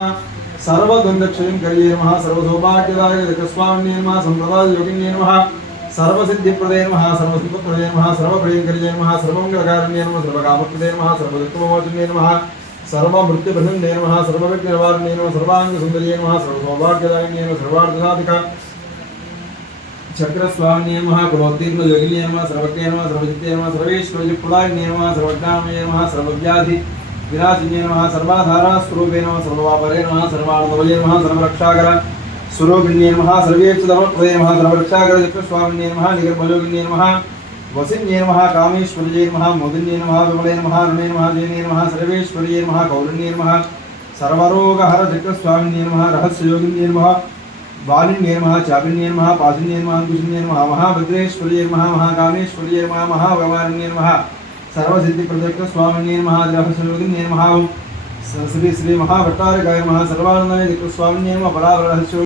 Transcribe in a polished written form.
सर्वद्वन्द्वक्षयं करिये नमः सर्वसौभाग्यदाय जगत्स्वामिने नमः संप्रदाय योगिने नमः सर्वसिद्धिप्रदे नमः सर्वसुखप्रदे नमः सर्वप्रियङ्करिये नमः सर्वमङ्गलकारिणे नमः सर्वकामप्रदे नमः सर्वदुःखमोचने नमः सर्वमृत्युप्रसन्ने नमः सर्वविघ्ननिवारणे नमः सर्वाङ्गसुन्दर्ये नमः सर्वसौभाग्यदायिने नमः सर्वार्थसाधिका चक्रस्वामिने नमः कुलोत्तीर्ण योगिने नमः सर्वज्ञे नमः सर्वजिते नमः सर्वेश्वरप्रदायिने नमः सर्वज्ञामये नमः सर्वव्याधि विराजिने नमः सर्वाधारास्वरूपे नमः सर्ववापरे नमः सर्वाणुतवये नमः सर्वरक्षाकर स्वरूपिणे नमः सर्वेक्षुधर्मप्रदे नमः सर्वरक्षाकर चक्रस्वामिने नमः निगर्भयोगिने नमः वसिन्ये नमः कामेश्वर्ये नमः मोदिन्ये नमः विमले नमः रुणे नमः जैने नमः सर्वेश्वर्ये नमः कौलिन्ये नमः सर्वरोगहर चक्रस्वामिने नमः रहस्ययोगिन्ये नमः वालिन्ये नमः चापिन्ये नमः पाशिन्ये नमः अंकुशिन्ये नमः महाभद्रेश्वर्ये नमः महाकामेश्वर्ये नमः महाभगवान्ये नमः सर्वसिद्धिप्रदक्ष स्वामिने नमः रहस्ययोगिन्ये नमः श्री श्री महाभट्टारकाय नमः सर्वानंदाय स्वामिने नमः परावरहस्य